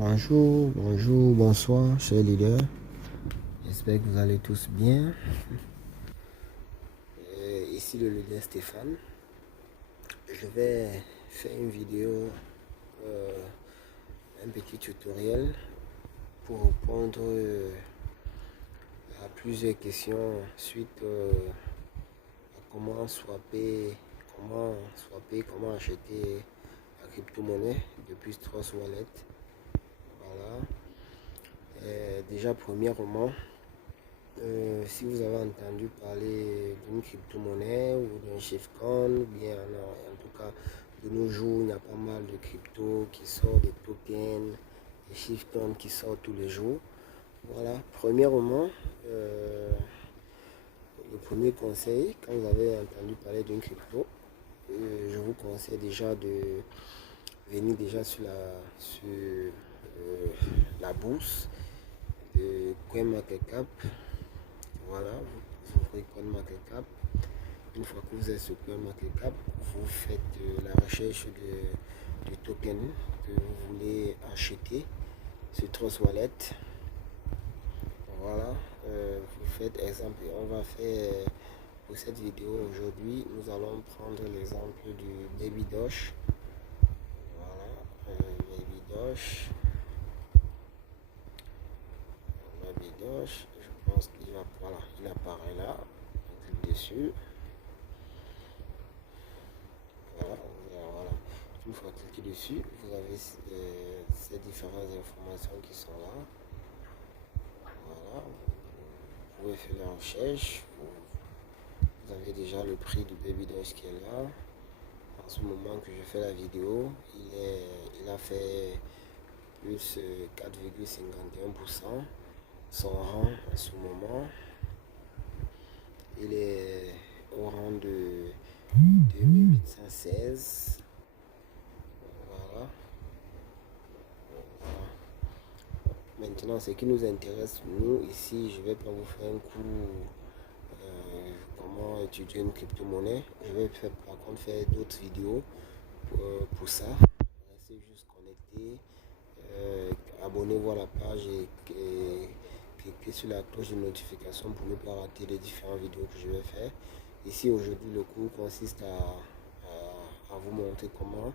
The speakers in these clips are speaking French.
Bonjour, bonjour, bonsoir, chers leaders. J'espère que vous allez tous bien. Ici le leader Stéphane. Je vais faire une vidéo, un petit tutoriel pour répondre à plusieurs questions suite à comment acheter la crypto-monnaie depuis Trust Wallet. Voilà. Déjà, premièrement, si vous avez entendu parler d'une crypto-monnaie ou d'un shitcoin, ou bien en tout cas de nos jours, il y a pas mal de crypto qui sortent, des tokens, des shitcoins qui sortent tous les jours. Voilà, premièrement, le premier conseil, quand vous avez entendu parler d'une crypto, je vous conseille déjà de venir déjà sur la bourse de CoinMarketCap. Voilà, vous ouvrez CoinMarketCap. Une fois que vous êtes sur CoinMarketCap, vous faites la recherche du token que vous voulez acheter sur Trust Wallet. Voilà, vous faites exemple. On va faire pour cette vidéo aujourd'hui, nous allons prendre l'exemple du Baby Doge. Voilà, Baby Doge. Baby Doge, je pense qu'il va, voilà, il apparaît là. On clique dessus. Voilà. Une fois cliqué dessus, vous avez ces différentes informations qui sont là. Voilà, vous pouvez faire la recherche. Vous avez déjà le prix du Baby Doge qui est là. En ce moment que je fais la vidéo, il a fait plus 4,51%. Son rang en ce moment, il est au rang de 2816. Voilà. Maintenant, ce qui nous intéresse, nous, ici, je ne vais pas vous faire un cours comment étudier une crypto-monnaie. Je vais par contre faire d'autres vidéos pour ça. Restez juste connectés, abonnez-vous à la page et cliquez sur la cloche de notification pour ne pas rater les différentes vidéos que je vais faire. Ici, aujourd'hui, le cours consiste à vous montrer comment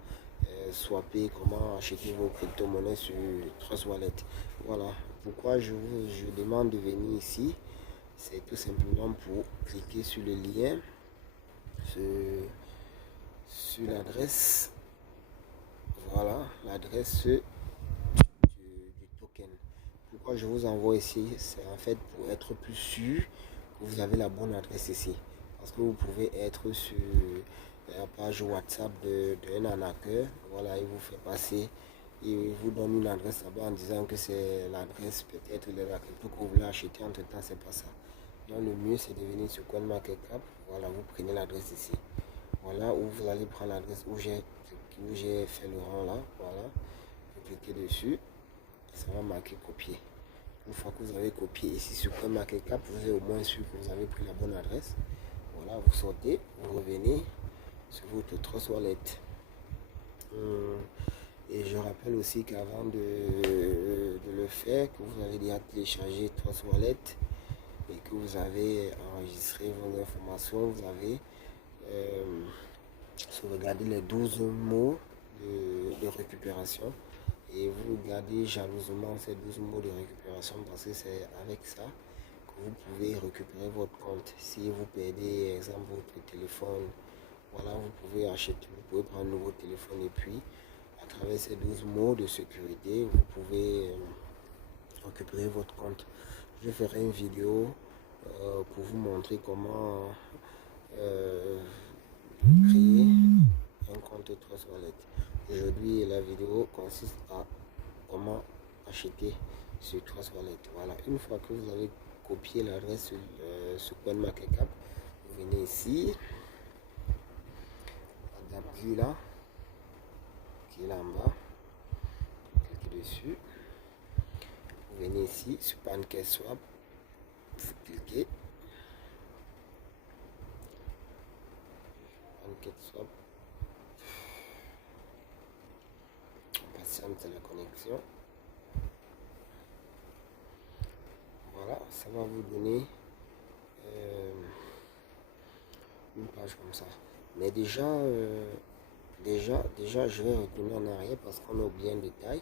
swapper, comment acheter vos crypto-monnaies sur Trust Wallet. Voilà, pourquoi je demande de venir ici, c'est tout simplement pour cliquer sur le lien, sur l'adresse, voilà, l'adresse du token. Pourquoi je vous envoie ici, c'est en fait pour être plus sûr que vous avez la bonne adresse ici. Parce que vous pouvez être sur la page WhatsApp d'un arnaqueur, voilà, il vous fait passer. Il vous donne une adresse là-bas en disant que c'est l'adresse peut-être de la crypto que vous voulez acheter. Entre temps, c'est pas ça. Donc le mieux c'est de venir sur CoinMarketCap. Voilà, vous prenez l'adresse ici. Voilà où vous allez prendre l'adresse où j'ai fait le rang là. Voilà, vous cliquez dessus. Ça va marquer copier. Une fois que vous avez copié ici sur CoinMarketCap, vous êtes au moins sûr que vous avez pris la bonne adresse. Voilà, vous sortez, vous revenez sur votre Trust Wallet. Et je rappelle aussi qu'avant de le faire, que vous avez déjà téléchargé Trust Wallet et que vous avez enregistré vos informations, vous avez sauvegardé les 12 mots de récupération et vous gardez jalousement ces 12 mots de récupération parce que c'est avec ça que vous pouvez récupérer votre compte. Si vous perdez, exemple, votre téléphone, voilà, vous pouvez acheter, vous pouvez prendre un nouveau téléphone et puis à travers ces 12 mots de sécurité, vous pouvez récupérer votre compte. Je ferai une vidéo pour vous montrer comment créer un compte Trust Wallet. Aujourd'hui, la vidéo consiste à comment acheter sur Trust Wallet. Voilà, une fois que vous avez copié l'adresse sur CoinMarketCap, vous venez ici, d'appui là, qui est là en bas, cliquez dessus. Vous venez ici sur PancakeSwap, vous cliquez. PancakeSwap, on patiente la connexion. ça va vous donner une page comme ça. Mais déjà, je vais retourner en arrière parce qu'on a oublié un détail.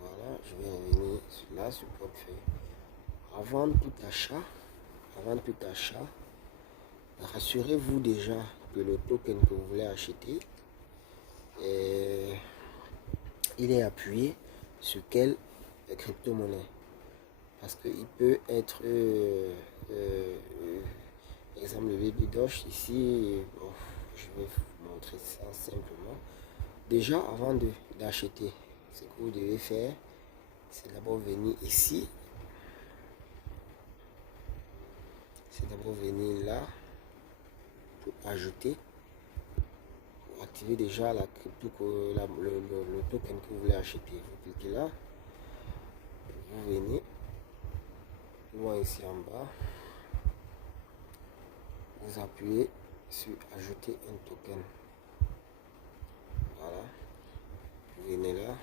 Voilà, je vais revenir là sur portefeuille. Avant tout achat, rassurez-vous déjà que le token que vous voulez acheter, il est appuyé sur quelle crypto-monnaie. Parce qu'il peut être, exemple, le Baby Doge ici. Bon, je vais vous montrer ça simplement. Déjà, avant d'acheter, ce que vous devez faire, c'est d'abord venir ici. C'est d'abord venir là pour ajouter, pour activer déjà la crypto, le token que vous voulez acheter. Vous cliquez là, vous venez loin ici en bas, vous appuyez sur ajouter un token. Voilà, vous venez là,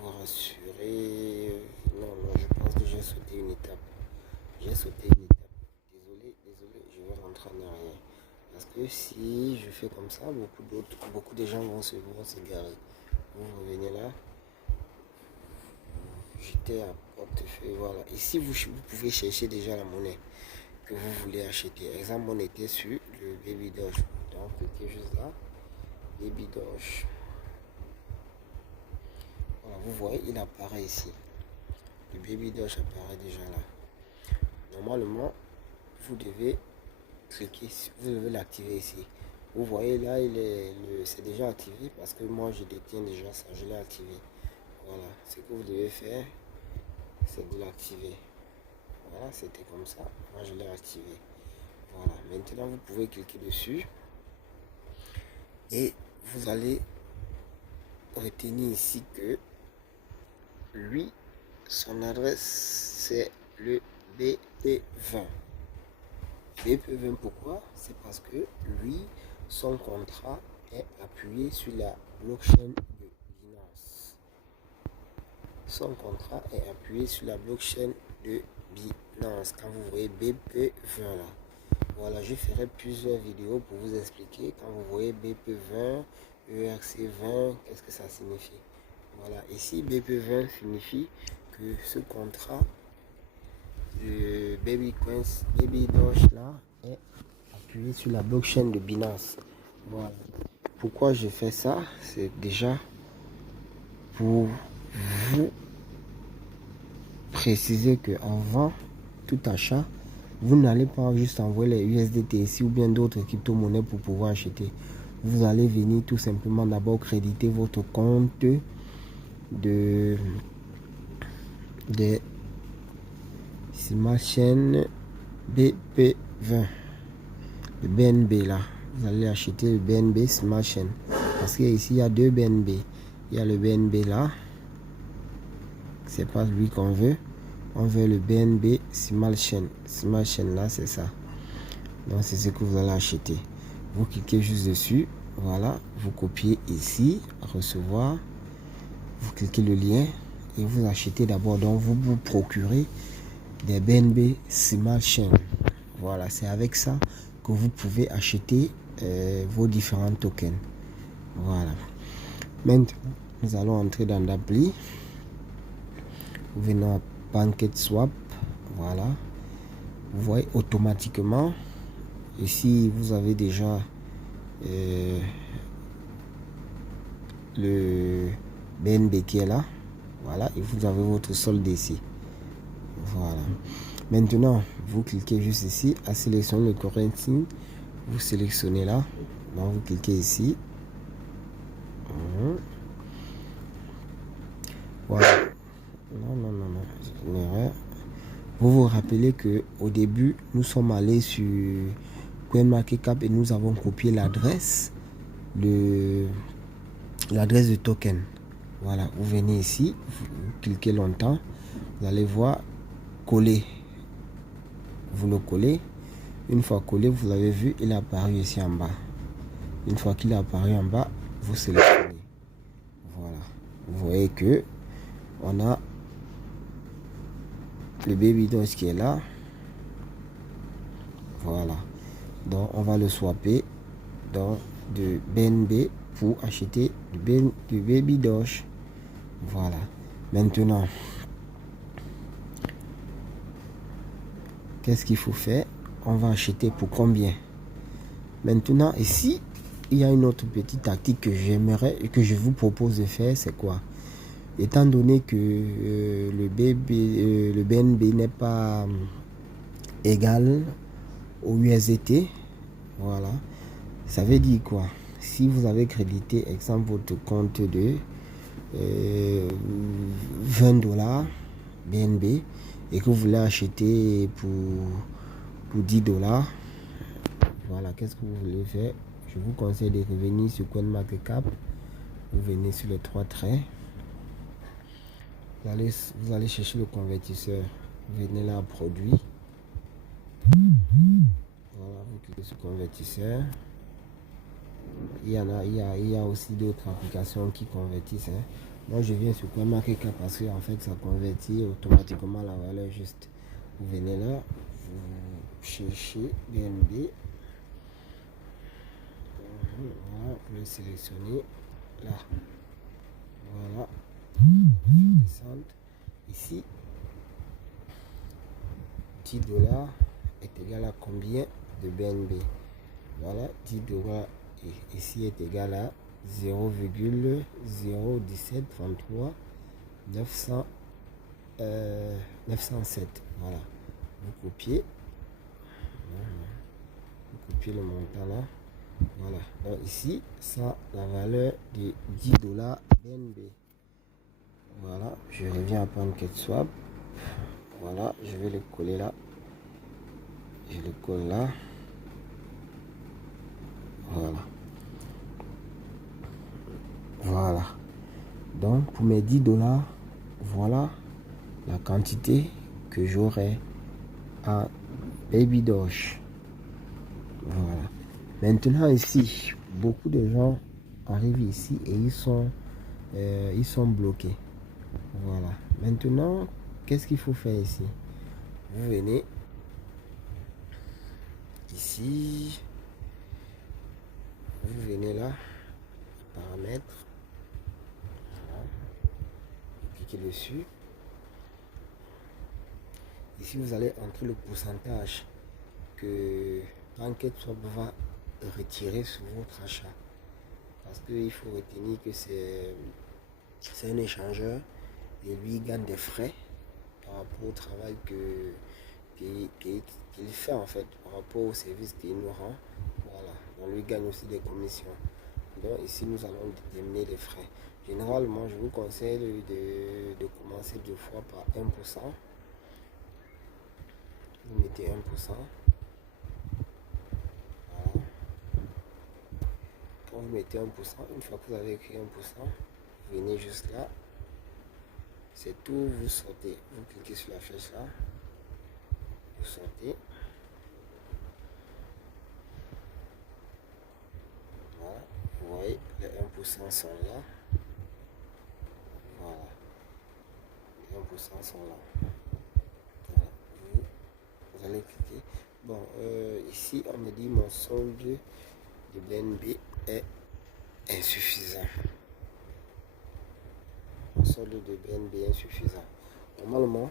vous rassurez. Non, je pense que j'ai sauté une étape. Désolé, je vais rentrer en arrière. Parce que si je fais comme ça, beaucoup de gens vont s'égarer. Vous revenez là, j'étais à portefeuille, voilà. Ici, vous pouvez chercher déjà la monnaie que vous voulez acheter. Exemple, on était sur le Baby Doge. Donc, cliquez juste là, Baby Doge. Voilà, vous voyez, il apparaît ici. Le Baby Doge apparaît déjà là. Normalement, vous devez cliquer, vous devez l'activer ici. Vous voyez là, c'est déjà activé parce que moi je détiens déjà ça, je l'ai activé. Voilà, ce que vous devez faire, c'est de l'activer. Voilà, c'était comme ça, moi je l'ai activé. Voilà, maintenant vous pouvez cliquer dessus et vous allez retenir ici que lui, son adresse c'est le BP20. BP20, pourquoi? C'est parce que lui, son contrat est appuyé sur la blockchain de Binance. Son contrat est appuyé sur la blockchain de Binance. Quand vous voyez BP20 là, voilà, je ferai plusieurs vidéos pour vous expliquer. Quand vous voyez BP20, ERC20, qu'est-ce que ça signifie? Voilà, ici BP20 signifie que ce contrat de Baby Doge là est appuyé sur la blockchain de Binance. Voilà. Pourquoi je fais ça? C'est déjà pour vous préciser que avant tout achat, vous n'allez pas juste envoyer les USDT ici ou bien d'autres crypto-monnaies pour pouvoir acheter. Vous allez venir tout simplement d'abord créditer votre compte de ma chaîne BP20, le BNB là. Vous allez acheter le BNB sur ma chaîne parce qu'ici il y a deux BNB. Il y a le BNB là, c'est pas lui qu'on veut. On veut le BNB Small Chain. Small Chain là, c'est ça. Donc c'est ce que vous allez acheter. Vous cliquez juste dessus. Voilà. Vous copiez ici. Recevoir. Vous cliquez le lien. Et vous achetez d'abord. Donc vous vous procurez des BNB Small Chain. Voilà. C'est avec ça que vous pouvez acheter vos différents tokens. Voilà. Maintenant, nous allons entrer dans l'appli. Vous venez à PancakeSwap, voilà. Vous voyez automatiquement ici vous avez déjà le BNB qui est là, voilà, et vous avez votre solde ici, voilà. Maintenant vous cliquez juste ici à sélectionner le currency, vous sélectionnez là, donc vous cliquez ici, voilà. Non. Vous vous rappelez que au début, nous sommes allés sur CoinMarketCap et nous avons copié l'adresse du token. Voilà, vous venez ici, vous cliquez longtemps, vous allez voir coller. Vous le collez. Une fois collé, vous l'avez vu, il est apparu ici en bas. Une fois qu'il est apparu en bas, vous sélectionnez. Voilà, vous voyez que on a le Baby Doge qui est là. Voilà. Donc on va le swapper dans de BNB pour acheter du Baby Doge. Voilà. Maintenant, qu'est-ce qu'il faut faire? On va acheter pour combien? Maintenant, ici, il y a une autre petite tactique que j'aimerais et que je vous propose de faire, c'est quoi? Étant donné que le BNB n'est pas égal au USDT, voilà, ça veut dire quoi? Si vous avez crédité, exemple, votre compte de 20 dollars BNB et que vous voulez acheter pour 10 dollars, voilà, qu'est-ce que vous voulez faire? Je vous conseille de revenir sur CoinMarketCap. Vous venez sur les 3 traits. Vous allez chercher le convertisseur. Vous venez là, produit. Voilà, vous cliquez sur convertisseur. Il y a aussi d'autres applications qui convertissent. Moi, je viens sur CoinMarketCap parce que en fait, ça convertit automatiquement la valeur juste. Vous venez là, vous cherchez BNB. Voilà, vous le sélectionnez là. Voilà. Descente. Ici, 10 dollars est égal à combien de BNB? Voilà, 10 dollars ici est égal à 0,01733 907. Voilà, vous copiez le montant là. Voilà, donc ici ça la valeur de 10 dollars BNB. Voilà, je reviens à PancakeSwap. Voilà, je vais le coller là. Je le colle là. Voilà. Voilà. Donc pour mes 10 dollars, voilà la quantité que j'aurai à Baby Doge. Voilà. Maintenant ici, beaucoup de gens arrivent ici et ils sont bloqués. Voilà. Maintenant, qu'est-ce qu'il faut faire ici? Vous venez ici, vous venez là, paramètres, voilà. Vous cliquez dessus. Ici, vous allez entrer le pourcentage que PancakeSwap va retirer sur votre achat. Parce qu'il faut retenir que c'est un échangeur et lui il gagne des frais par rapport au travail qu'il fait en fait, par rapport au service qu'il nous rend. Voilà, on lui gagne aussi des commissions. Donc ici nous allons déterminer les frais. Généralement je vous conseille de commencer deux fois par 1%. Vous mettez 1%. Voilà. Quand vous mettez 1%, une fois que vous avez écrit 1%, vous venez juste là. C'est tout, vous sortez. Vous cliquez sur la flèche là. Vous sortez. Voilà. Vous voyez, les 1% sont là. Voilà. Les 1% sont là. Voilà. Vous allez cliquer. Bon, ici, on me dit mon solde de BNB est insuffisant. Mon solde de BNB est insuffisant. Normalement,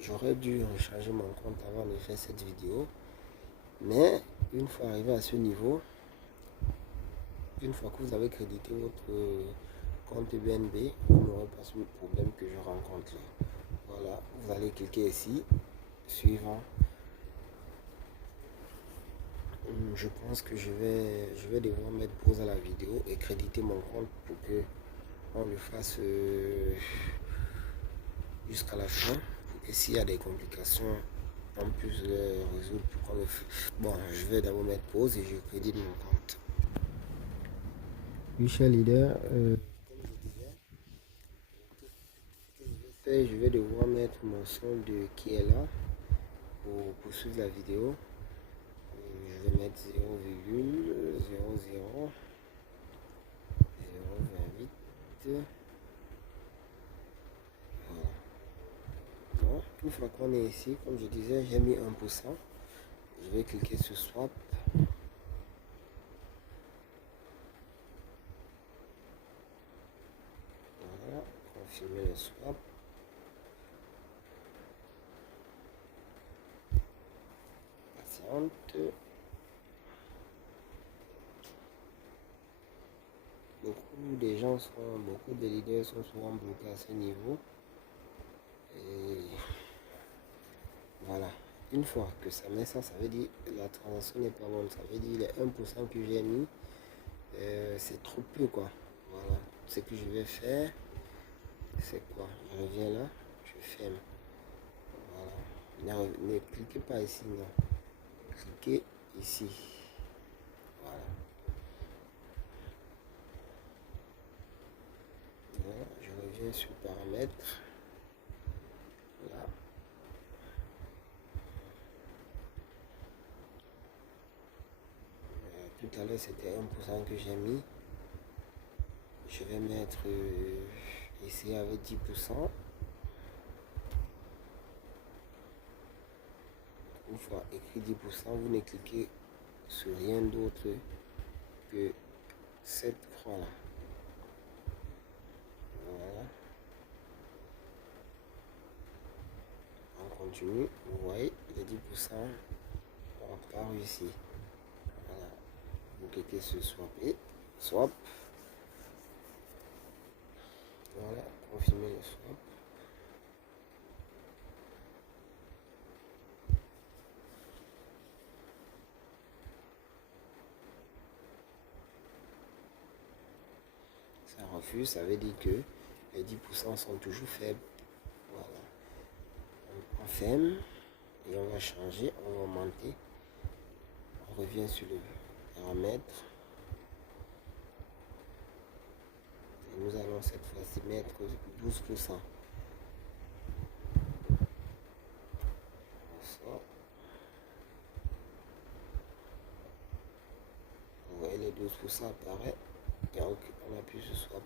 j'aurais dû recharger mon compte avant de faire cette vidéo. Mais, une fois arrivé à ce niveau, une fois que vous avez crédité votre compte BNB, vous n'aurez pas ce problème que je rencontre là. Voilà, vous allez cliquer ici, suivant. Je pense que je vais devoir mettre pause à la vidéo et créditer mon compte pour que on le fasse jusqu'à la fin. Et s'il y a des complications, on puisse les résoudre pour qu'on le fasse. Bon, je vais d'abord mettre pause et je crédite mon compte. Michel Leader, comme je disais, je vais devoir mettre mon solde qui est là pour poursuivre la vidéo. Je vais mettre 0,00028. Voilà. une fois qu'on est ici, comme je disais, j'ai mis 1%. Je vais cliquer sur swap. Voilà, confirmer le swap. Patiente. Beaucoup de leaders sont souvent bloqués à ce niveau. Et voilà. Une fois que ça met ça, ça veut dire que la transaction n'est pas bonne. Ça veut dire les 1% que j'ai mis, c'est trop peu quoi. Voilà. Ce que je vais faire, c'est quoi? Je reviens là, je ferme. Voilà. Ne cliquez pas ici, non. Cliquez ici. Voilà. Voilà. Je reviens sur paramètres. Là. Tout à l'heure, c'était 1% que j'ai mis. Je vais mettre ici avec 10%. Une fois écrit 10%, vous ne cliquez sur rien d'autre que cette croix là. Voilà. On continue. Vous voyez, les 10% ont apparu ici. Voilà. Vous cliquez sur swapper. Swap. Voilà. Confirmer le swap. Ça refuse, ça veut dire que les 10% sont toujours faibles. Voilà. On ferme et on va changer, on va augmenter. On revient sur le paramètre. Et nous allons cette fois-ci mettre 12%. Vous voyez les 12% apparaît. Et on appuie sur swap.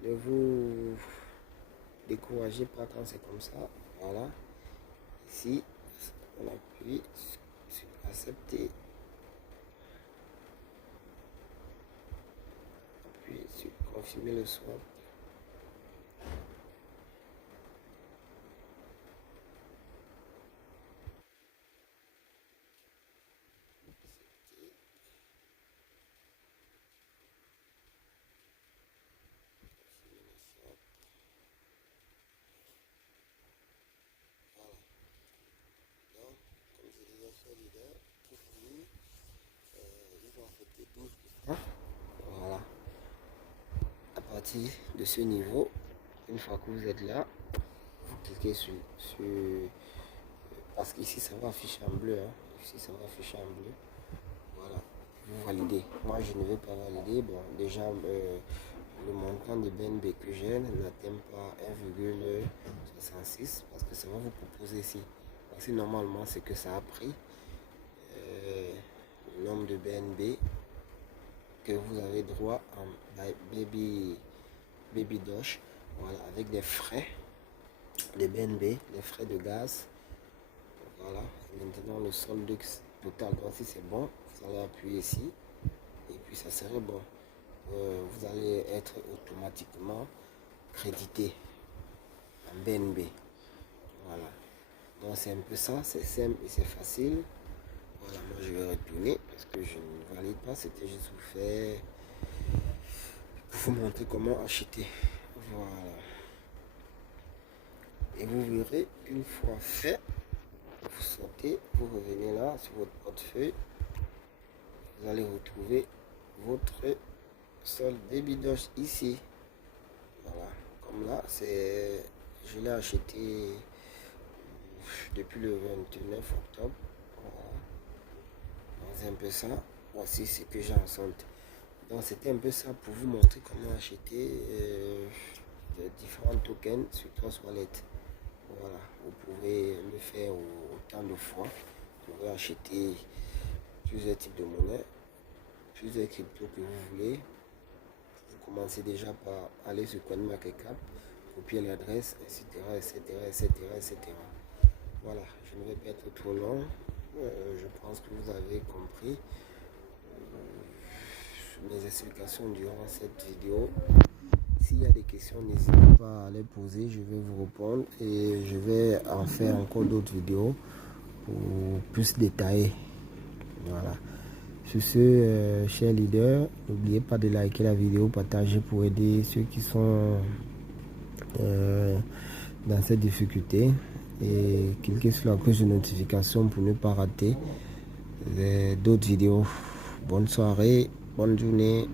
Ne vous découragez pas quand c'est comme ça. Voilà. Ici, on appuie sur accepter. Appuie sur confirmer le swap. Ils ont affecté 12%. Voilà. À partir de ce niveau, une fois que vous êtes là, vous cliquez sur parce qu'ici ça va afficher en bleu. Hein. Ici ça va afficher en bleu. Voilà. Vous validez. Moi je ne vais pas valider. Bon, déjà le montant de BNB que j'ai n'atteint pas 1,66 parce que ça va vous proposer ici. Parce que normalement c'est que ça a pris le nombre de BNB que vous avez droit en Baby Doge, voilà, avec des frais de BNB, des frais de gaz. Voilà, et maintenant le solde total. Donc si c'est bon, vous allez appuyer ici et puis ça serait bon. Vous allez être automatiquement crédité en BNB. Voilà. Donc c'est un peu ça, c'est simple et c'est facile. Voilà, moi je vais retourner parce que je ne valide pas, c'était juste pour vous montrer comment acheter. Voilà. Et vous verrez, une fois fait, vous sortez, vous revenez là sur votre portefeuille, vous allez retrouver votre solde Baby Doge ici. Voilà, comme là, je l'ai acheté depuis le 29 octobre. Voilà. Donc c'est un peu ça. Voici ce que j'ai en solde. Donc c'était un peu ça pour vous montrer comment acheter différents tokens sur Trust Wallet. Voilà, vous pouvez le faire autant de fois. Vous pouvez acheter plusieurs types de monnaies, plusieurs cryptos que vous voulez. Vous commencez déjà par aller sur CoinMarketCap copier l'adresse, etc., etc., etc., etc. Voilà, je ne vais pas être trop long. Je pense que vous avez compris mes explications durant cette vidéo. S'il y a des questions, n'hésitez pas à les poser, je vais vous répondre et je vais en faire encore d'autres vidéos pour plus détailler. Voilà. Sur ce, chers leaders, n'oubliez pas de liker la vidéo, partager pour aider ceux qui sont dans cette difficulté et cliquez sur la cloche de notification pour ne pas rater d'autres vidéos. Bonne soirée, bonne journée.